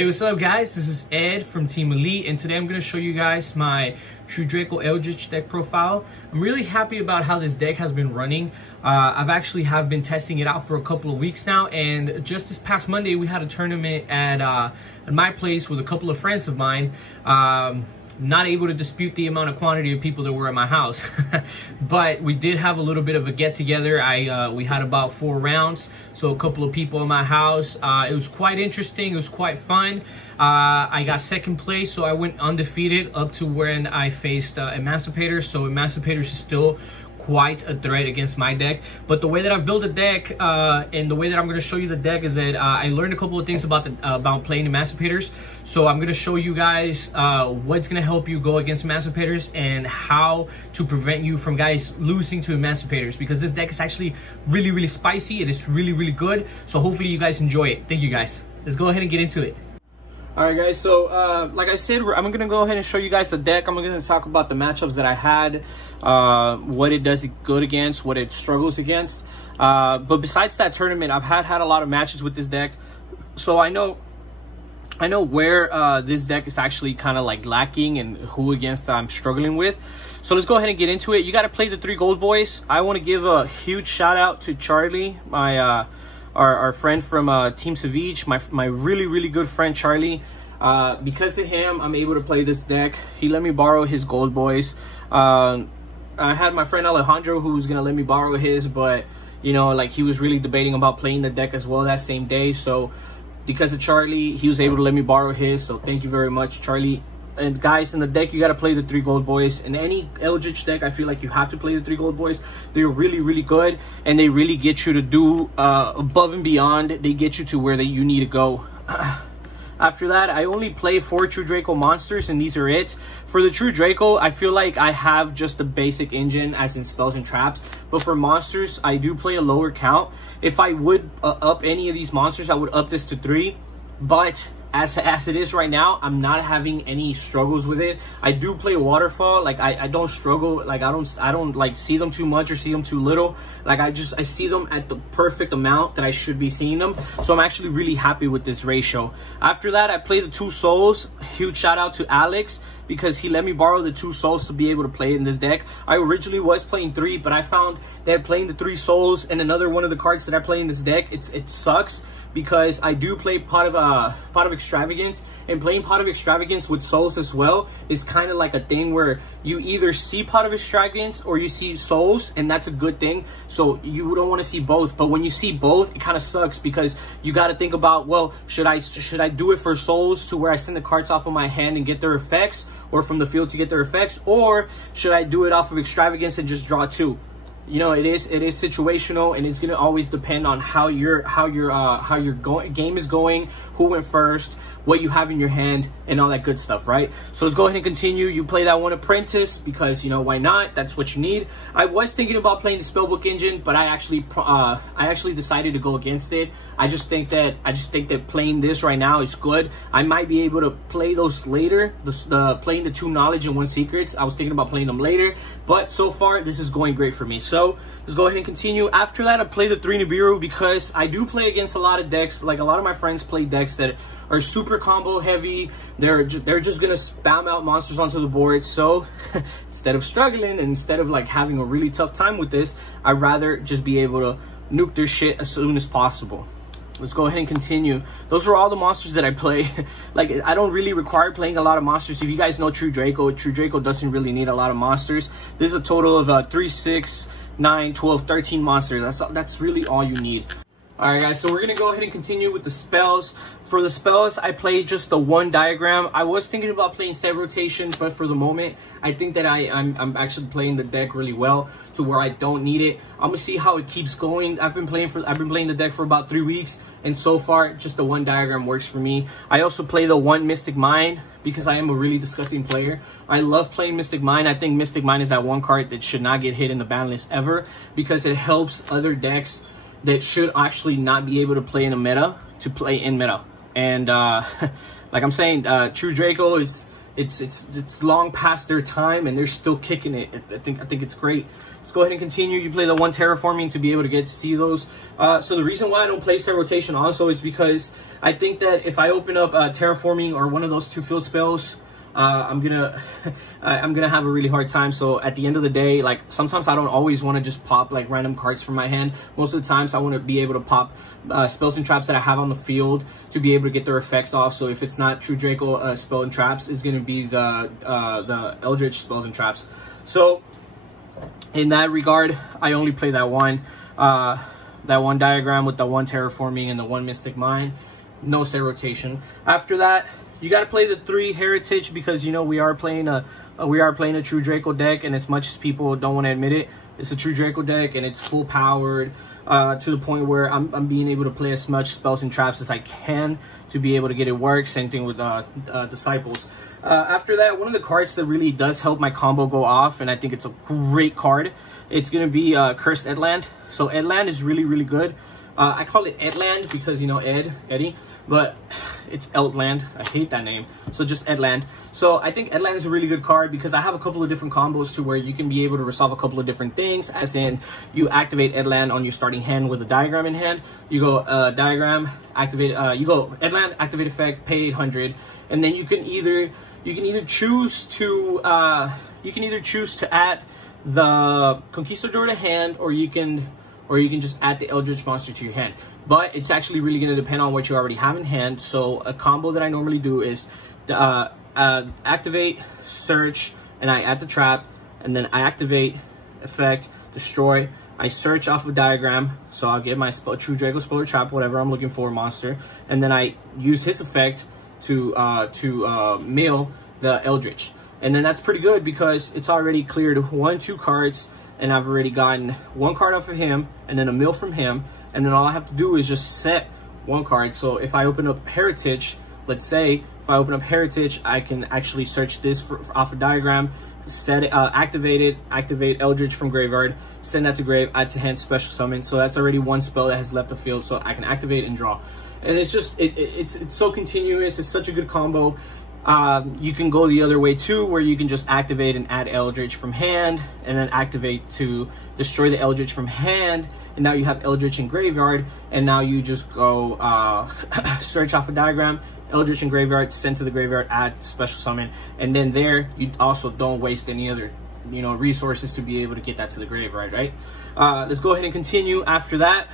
Hey, what's up guys? This is Ed from Team Elite, and today I'm going to show you guys my True Draco Eldlich deck profile. I'm really happy about how this deck has been running. I've actually been testing it out for a couple of weeks now, and just this past Monday we had a tournament at my place with a couple of friends of mine. Not able to dispute the amount of quantity of people that were at my house, but we did have a little bit of a get together. We had about 4 rounds, so a couple of people in my house. It was quite interesting. It was quite fun. I got second place, so I went undefeated up to when I faced Emancipators. So Emancipators is still quite a threat against my deck, but the way that I've built a deck and the way that I'm going to show you the deck is that I learned a couple of things about playing Emancipators. So I'm going to show you guys what's going to help you go against Emancipators and how to prevent you from guys losing to Emancipators, because this deck is actually really spicy. It is really good, so hopefully you guys enjoy it. Thank you guys. Let's go ahead and get into it. Alright guys, so like I said, I'm going to go ahead and show you guys the deck. I'm going to talk about the matchups that I had, what it does good against, what it struggles against. But besides that tournament, I've had a lot of matches with this deck. So I know where this deck is actually kind of like lacking and who against I'm struggling with. So let's go ahead and get into it. You got to play the 3 gold boys. I want to give a huge shout out to Charlie, my our friend from Team Savage, my really good friend Charlie. Because of him, I'm able to play this deck. He let me borrow his gold boys. I had my friend Alejandro who was gonna let me borrow his, but you know, like, he was really debating about playing the deck as well that same day. So because of Charlie, he was able to let me borrow his. So thank you very much, Charlie. And guys, in the deck, you got to play the 3 gold boys. In any Eldlich deck, I feel like you have to play the 3 gold boys. They're really good, and they really get you to do above and beyond. They get you to where you need to go. After that, I only play 4 True Draco monsters, and these are it. For the True Draco, I feel like I have just the basic engine, as in spells and traps. But for monsters, I do play a lower count. If I would up any of these monsters, I would up this to 3. But as it is right now, I'm not having any struggles with it. I do play waterfall. Like, I don't struggle. Like, I don't like see them too much or see them too little. Like, I see them at the perfect amount that I should be seeing them. So I'm actually really happy with this ratio. After that, I play the 2 souls. Huge shout out to Alex, because he let me borrow the 2 souls to be able to play in this deck. I originally was playing 3, but I found that playing the 3 souls and another one of the cards that I play in this deck, it sucks, because I do play Pot of Extravagance, and playing Pot of Extravagance with souls as well is kind of like a thing where you either see Pot of Extravagance or you see souls, and that's a good thing. So you don't want to see both, but when you see both, it kind of sucks, because you got to think about, well, should I do it for souls to where I send the cards off of my hand and get their effects, or from the field to get their effects, or should I do it off of Extravagance and just draw 2? You know, it is situational, and it's gonna always depend on how your game is going, who went first, what you have in your hand, and all that good stuff, right? So let's go ahead and continue. You play that 1 apprentice because, you know, why not? That's what you need. I was thinking about playing the spellbook engine, but I actually decided to go against it. I just think that playing this right now is good. I might be able to play those later. Playing the 2 knowledge and 1 secrets, I was thinking about playing them later, but so far this is going great for me. So let's go ahead and continue. After that, I play the 3 Nibiru, because I do play against a lot of decks. Like, a lot of my friends play decks that are super combo heavy. They're just gonna spam out monsters onto the board. So instead of struggling, and instead of like having a really tough time with this, I'd rather just be able to nuke their shit as soon as possible. Let's go ahead and continue. Those are all the monsters that I play. Like, I don't really require playing a lot of monsters. If you guys know True Draco doesn't really need a lot of monsters. There's a total of 3, 6, 9, 12, 13 monsters. That's really all you need. Alright guys, so we're going to go ahead and continue with the spells. For the spells, I played just the 1 diagram. I was thinking about playing set rotations, but for the moment, I think that I'm actually playing the deck really well to where I don't need it. I'm going to see how it keeps going. I've been playing the deck for about 3 weeks, and so far, just the 1 diagram works for me. I also play the 1 Mystic Mine, because I am a really disgusting player. I love playing Mystic Mine. I think Mystic Mine is that 1 card that should not get hit in the ban list ever, because it helps other decks that should actually not be able to play in a meta to play in meta. And like I'm saying, True Draco it's long past their time, and they're still kicking it. I think it's great. Let's go ahead and continue. You play the 1 terraforming to be able to see those. So the reason why I don't play set rotation also is because I think that if I open up Terraforming or one of those 2 field spells, I'm gonna have a really hard time. So at the end of the day, like, sometimes I don't always want to just pop like random cards from my hand. Most of the times I want to be able to pop spells and traps that I have on the field to be able to get their effects off. So if it's not True Draco spell and traps, it's gonna be the Eldlich spells and traps. So in that regard, I only play that one diagram with the 1 Terraforming and the 1 Mystic Mine. No set rotation. After that, you got to play the 3 Heritage, because, you know, we are playing a True Draco deck, and as much as people don't want to admit it, it's a True Draco deck, and it's full powered to the point where I'm being able to play as much spells and traps as I can to be able to get it work. Same thing with Disciples. After that, one of the cards that really does help my combo go off, and I think it's a great card, it's going to be Cursed Edland. So Edland is really, really good. I call it Edland because, you know, Eddie, but it's Eldland. I hate that name. So just Edland. So I think Edland is a really good card because I have a couple of different combos to where you can be able to resolve a couple of different things, as in you activate Edland on your starting hand with a diagram in hand. You go diagram, activate, you go Edland, activate effect, pay 800, and then you can either choose to add the Conquistador to hand, or you can just add the Eldritch monster to your hand. But it's actually really going to depend on what you already have in hand. So a combo that I normally do is activate, search, and I add the trap, and then I activate, effect, destroy. I search off a diagram, so I'll get my True Draco spell or trap, whatever I'm looking for, monster, and then I use his effect to mill the Eldritch. And then that's pretty good because it's already cleared 1-2 cards, and I've already gotten 1 card off of him, and then a mill from him, and then all I have to do is just set 1 card. So if I open up Heritage, let's say, if I open up Heritage, I can actually search this off a diagram, set it, activate Eldritch from graveyard, send that to grave, add to hand, special summon. So that's already 1 spell that has left the field, so I can activate and draw. And it's just, it's so continuous. It's such a good combo. You can go the other way too, where you can just activate and add Eldritch from hand, and then activate to destroy the Eldritch from hand, and now you have Eldritch in graveyard, and now you just go search off a diagram, Eldritch in graveyard, send to the graveyard, add special summon, and then there you also don't waste any other, you know, resources to be able to get that to the graveyard, right? Let's go ahead and continue. After that,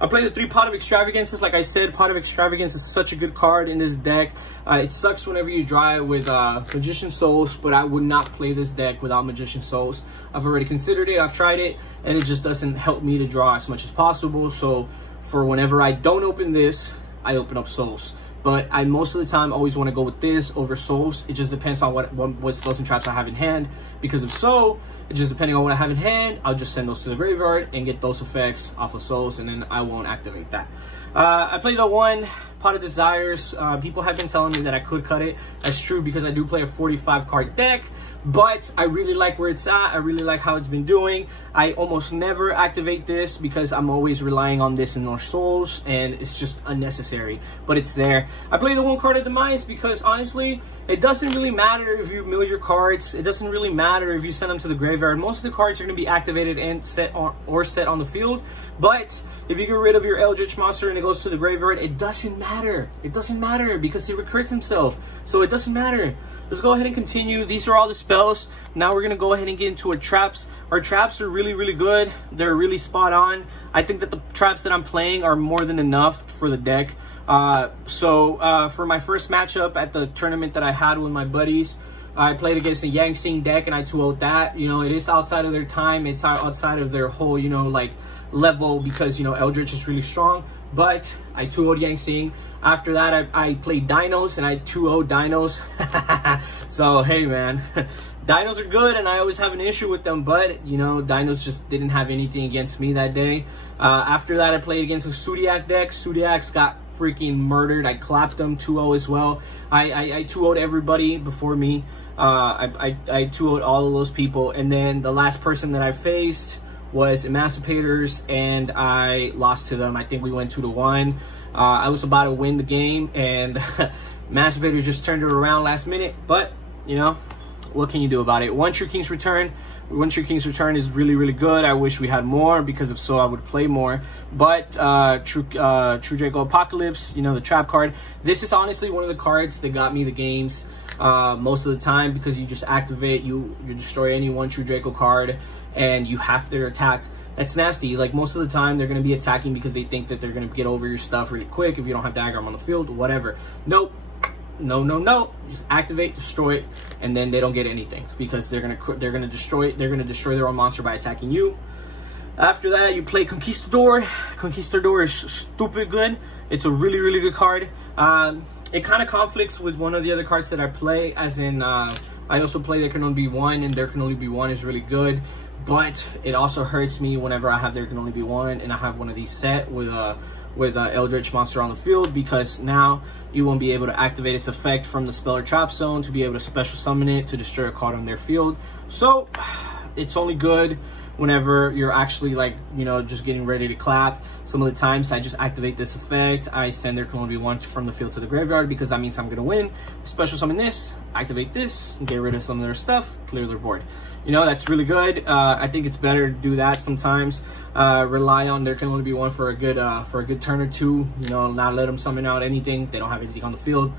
I play the 3 Pot of Extravagances. Like I said, Pot of Extravagance is such a good card in this deck. It sucks whenever you draw it with Magician Souls, but I would not play this deck without Magician Souls. I've already considered it, I've tried it, and it just doesn't help me to draw as much as possible. So for whenever I don't open this, I open up Souls. But I most of the time always want to go with this over Souls. It just depends on what spells and traps I have in hand. Because if so, it just depending on what I have in hand, I'll just send those to the graveyard and get those effects off of Souls, and then I won't activate that. I play the 1 Pot of Desires. People have been telling me that I could cut it. That's true because I do play a 45 card deck, but I really like where it's at. I really like how it's been doing. I almost never activate this because I'm always relying on this in our Souls, and it's just unnecessary, but it's there. I play the 1 card of Demise because honestly, it doesn't really matter if you mill your cards. It doesn't really matter if you send them to the graveyard. Most of the cards are going to be activated and set on the field. But if you get rid of your Eldritch monster and it goes to the graveyard, it doesn't matter. It doesn't matter because he recruits himself. So it doesn't matter. Let's go ahead and continue. These are all the spells. Now we're going to go ahead and get into our traps. Our traps are really, really good. They're really spot on. I think that the traps that I'm playing are more than enough for the deck. For my first matchup at the tournament that I had with my buddies, I played against a Yang Sing deck and I 2-0'd that. You know, it is outside of their time. It's outside of their whole, you know, like level because, you know, Eldritch is really strong. But I 2-0'd Yang Sing. After that, I played Dinos and I 2-0'd Dinos. So, hey, man. Dinos are good and I always have an issue with them. But, you know, Dinos just didn't have anything against me that day. After that, I played against a Zodiac deck. Zodiacs got freaking murdered. I clapped them 2-0 as well. I 2-0'd everybody before me. I 2-0'd all of those people. And then the last person that I faced was Emancipators, and I lost to them. I think we went 2-1. I was about to win the game, and Emancipators just turned it around last minute. But, you know, what can you do about it? 1 True King's Return. One Tree King's Return is really, really good. I wish we had more, because if so, I would play more. But True Draco Apocalypse, you know, the trap card. This is honestly one of the cards that got me the games most of the time, because you just activate, you destroy any one True Draco card, and you have their attack. That's nasty. Like, most of the time, they're going to be attacking because they think that they're going to get over your stuff really quick if you don't have Diagram on the field, whatever. Nope. No, no, no. Just activate, destroy it, and then they don't get anything, because they're gonna destroy their own monster by attacking you. After that, you play Conquistador. Conquistador is stupid good. It's a really, really good card. It kind of conflicts with one of the other cards that I play, as in I also play There Can Only Be One, and There Can Only Be One is really good. But it also hurts me whenever I have There Can Only Be One and I have one of these set with Eldlich monster on the field, because now you won't be able to activate its effect from the spell or trap zone to be able to special summon it to destroy a card on their field. So it's only good whenever you're actually, like, you know, just getting ready to clap. Some of the times I just activate this effect, I send There Can Only Be One from the field to the graveyard, because that means I'm gonna win. Special summon this, activate this, get rid of some of their stuff, clear their board. You know, that's really good. I think it's better to do that sometimes. Rely on There Can Only Be One for a good turn or two. You know, not let them summon out anything. They don't have anything on the field.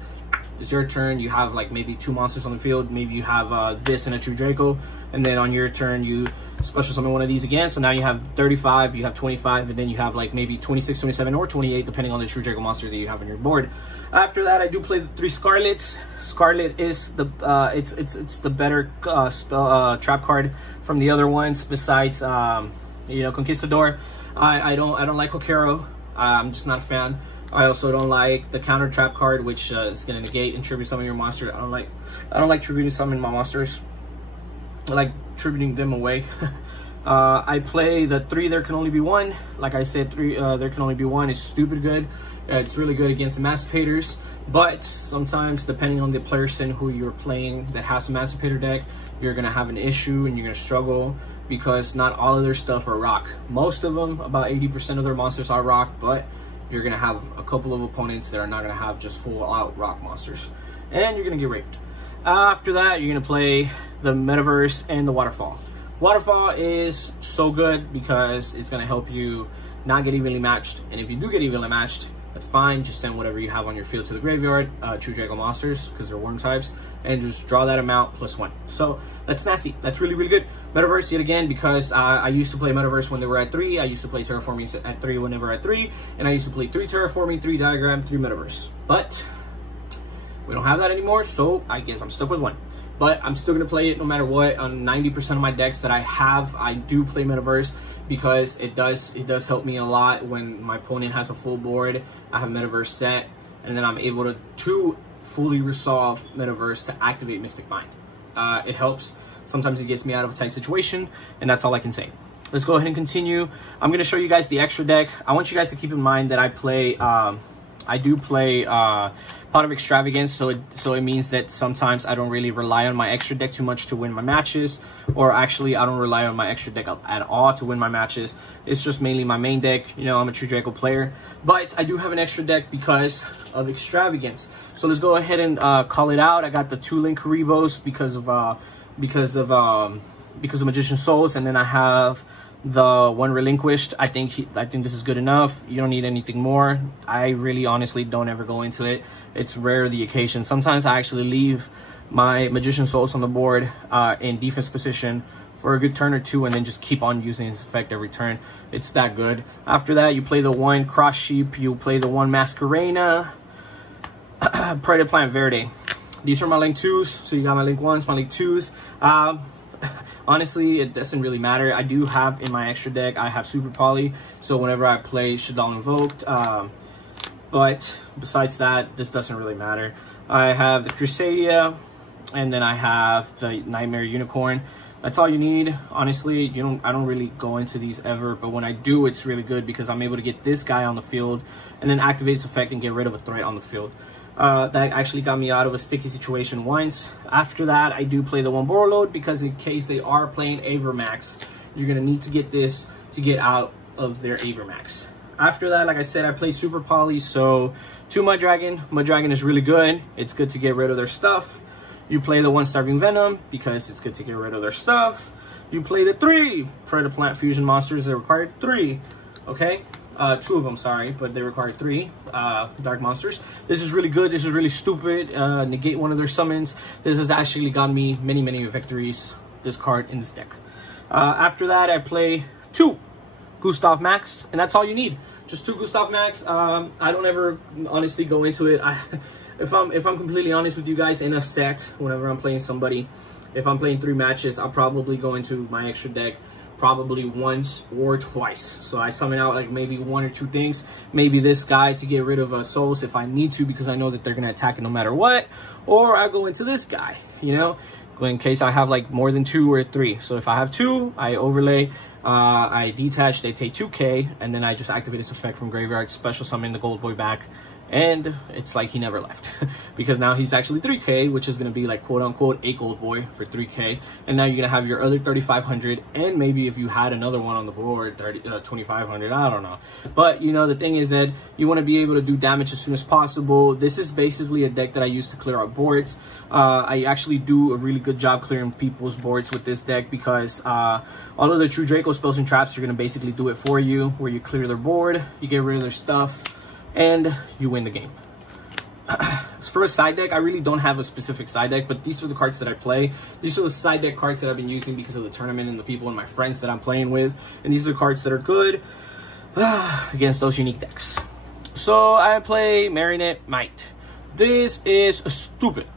It's your turn. You have like maybe 2 monsters on the field. Maybe you have this and a True Draco, and then on your turn you special summon one of these again. So now you have 35, you have 25, and then you have like maybe 26, 27, or 28, depending on the True Draco monster that you have on your board. After that, I do play the 3 Scarlets. Scarlet is the it's the better trap card from the other ones, besides you know, Conquistador. I don't like Kokero. I'm just not a fan. I also don't like the counter trap card, which is going to negate and tribute summon your monster. I don't like tributing summon my monsters. I like tributing them away. I play the 3 There Can Only Be One. Like I said, 3 There Can Only Be One is stupid good. It's really good against the Emancipators, but sometimes, depending on the person who you're playing that has a Emancipator deck, you're going to have an issue and you're going to struggle, because not all of their stuff are rock. Most of them, about 80% of their monsters are rock, but you're going to have a couple of opponents that are not going to have just full out rock monsters, and you're going to get raped. After that, you're going to play the Metaverse and the Waterfall. Waterfall is so good because it's going to help you not get evenly matched, and if you do get evenly matched, that's fine. Just send whatever you have on your field to the graveyard, True Draco monsters, because they're worm types, and just draw that amount +1. So that's nasty. That's really, really good. Metaverse, yet again, because I used to play Metaverse when they were at 3. I used to play Terraforming at 3 when they were at 3. And I used to play 3 Terraforming, 3 Diagram, 3 Metaverse. But we don't have that anymore, so I guess I'm stuck with 1. But I'm still going to play it no matter what. On 90% of my decks that I have, I do play Metaverse, because it does help me a lot when my opponent has a full board. I have Metaverse set, and then I'm able to fully resolve Metaverse to activate Mystic Mind. It helps. Sometimes it gets me out of a tight situation, and that's all I can say. Let's go ahead and continue. I'm going to show you guys the extra deck. I want you guys to keep in mind that I do play Pot of Extravagance, so it means that sometimes I don't really rely on my extra deck too much to win my matches, or actually I don't rely on my extra deck at all to win my matches. It's just mainly my main deck. You know, I'm a True Draco player, but I do have an extra deck because of Extravagance. So let's go ahead and call it out. I got the 2 Link Karibos because of Magician Souls, and then I have the 1 Relinquished. I think this is good enough. You don't need anything more. I really honestly don't ever go into it. It's rare the occasion. Sometimes I actually leave my Magician Souls on the board in defense position for a good turn or 2, and then just keep on using his effect every turn. It's that good. After that, you play the 1 Cross Sheep. You play the 1 Masquerena. Predator Plant Verde. These are my link 2s. So you got my link 1s, my link 2s. Honestly, it doesn't really matter. I do have in my extra deck, I have Super Poly, so whenever I play Shaddoll Invoked, but besides that, this doesn't really matter. I have the Crusadia, and then I have the Nightmare Unicorn. That's all you need. Honestly, I don't really go into these ever, but when I do, it's really good because I'm able to get this guy on the field and then activate his effect and get rid of a threat on the field. That actually got me out of a sticky situation once. After that, I do play the 1 Borreload, because in case they are playing Avermax, you're going to need to get this to get out of their Avermax. After that, like I said, I play Super Poly, so 2 Mud Dragon. Mud Dragon is really good. It's good to get rid of their stuff. You play the 1 Starving Venom, because it's good to get rid of their stuff. you play the 3 Predator Plant Fusion monsters that require 3. Okay, 2 of them, sorry, but they require 3 dark monsters. This is really good. This is really stupid. Negate one of their summons. This has actually gotten me many victories, this card in this deck. After that, I play 2 Gustav Max, and that's all you need. Just 2 Gustav Max. I don't ever honestly go into it. If I'm completely honest with you guys, in a set, whenever I'm playing somebody, if I'm playing 3 matches, I'll probably go into my extra deck probably once or twice. So I summon out like maybe 1 or 2 things. Maybe this guy to get rid of souls if I need to, because I know that they're gonna attack it no matter what. Or I go into this guy, you know, in case I have like more than 2 or 3. So if I have 2, I overlay, I detach, they take 2k, and then I just activate this effect from graveyard, special summon the gold boy back. And it's like he never left because now he's actually 3k, which is going to be like quote unquote a gold boy for 3k. And now you're going to have your other 3,500, and maybe if you had another one on the board, 2,500, I don't know. But you know, the thing is that you want to be able to do damage as soon as possible. This is basically a deck that I use to clear out boards. I actually do a really good job clearing people's boards with this deck, because all of the true Draco spells and traps are going to basically do it for you, where you clear their board, you get rid of their stuff, and you win the game. As for a side deck, I really don't have a specific side deck, but these are the cards that I play. These are the side deck cards that I've been using because of the tournament and the people and my friends that I'm playing with. And these are the cards that are good against those unique decks. So I play Marionette Might. This is stupid.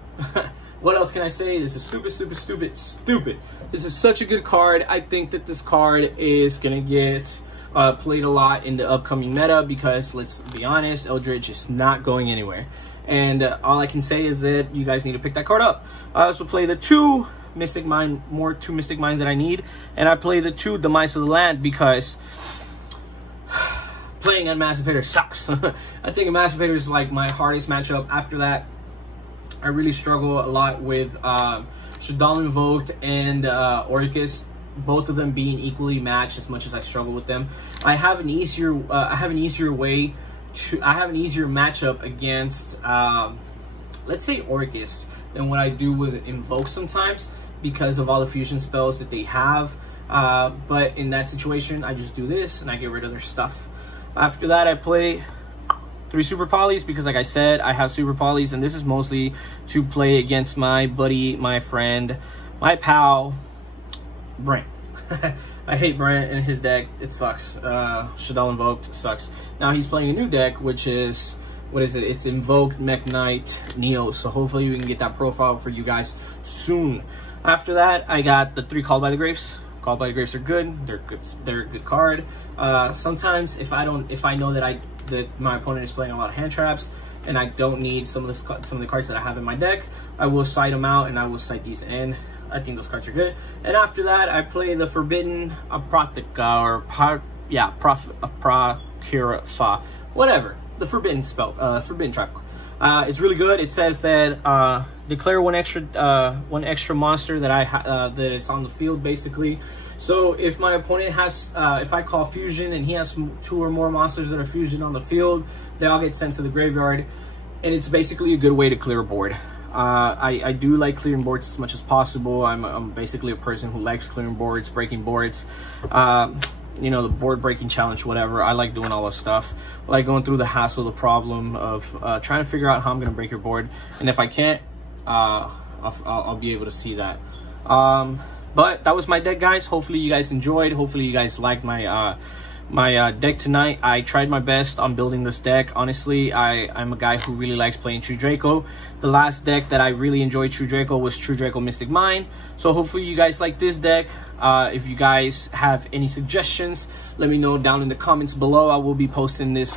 What else can I say? This is stupid. This is such a good card. I think that this card is going to get played a lot in the upcoming meta, because let's be honest, Eldlich is not going anywhere. And all I can say is that you guys need to pick that card up. I also play the 2 Mystic Mine, two Mystic Mines that I need. And I play the 2 Demise of the Land, because playing Emancipator sucks. I think Emancipator is like my hardest matchup. After that, I really struggle a lot with Shaddoll Invoked and Orcus, both of them being equally matched. As much as I struggle with them, I have an easier matchup against let's say Orcus than what I do with Invoke sometimes, because of all the fusion spells that they have. But in that situation, I just do this and I get rid of their stuff. After that, I play 3 Super Polys, because like I said, I have Super Polys, and this is mostly to play against my buddy, my friend, my pal, Brent. I hate Brent and his deck. It sucks. Shaddoll Invoked sucks. Now he's playing a new deck, which is, what is it? It's Invoked Mech Knight Neo. So hopefully we can get that profile for you guys soon. After that, I got the 3 Called by the Graves. Called by the Graves are good. They're good. They're a good card. Sometimes if I know that my opponent is playing a lot of hand traps and I don't need some of the cards that I have in my deck, I will side them out and I will side these in. I think those cards are good. And after that, I play the Forbidden Apotheca, or Procura, whatever. The Forbidden spell, Forbidden Trap. It's really good. It says that declare one extra monster that that it's on the field, basically. So if my opponent has, if I call fusion and he has 2 or more monsters that are fusion on the field, they all get sent to the graveyard, and it's basically a good way to clear a board. I do like clearing boards as much as possible. I'm basically a person who likes clearing boards, breaking boards, you know, the board breaking challenge, whatever. I like doing all this stuff. I like going through the hassle, the problem of trying to figure out how I'm going to break your board. And if I can't, I'll be able to see that. But that was my deck, guys. Hopefully you guys enjoyed. Hopefully you guys liked my deck tonight. I tried my best on building this deck. Honestly, I'm a guy who really likes playing True Draco. The last deck that I really enjoyed True Draco was True Draco Mystic Mine. So hopefully you guys like this deck. If you guys have any suggestions, let me know down in the comments below. I will be posting this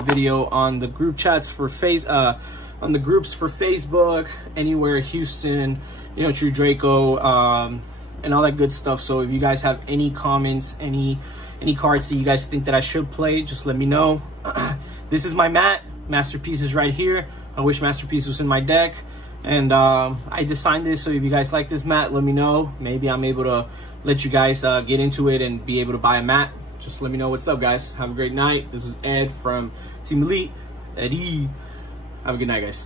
video on the group chats for on the groups for Facebook, anywhere, Houston, you know, True Draco, and all that good stuff. So if you guys have any comments, any cards that you guys think that I should play, just let me know. This is my mat. Masterpiece is right here. I wish Masterpiece was in my deck. And I designed this, so if you guys like this mat, let me know. Maybe I'm able to let you guys get into it and be able to buy a mat. Just let me know what's up, guys. Have a great night. This is Ed from Team Elite. Eddie. Have a good night, guys.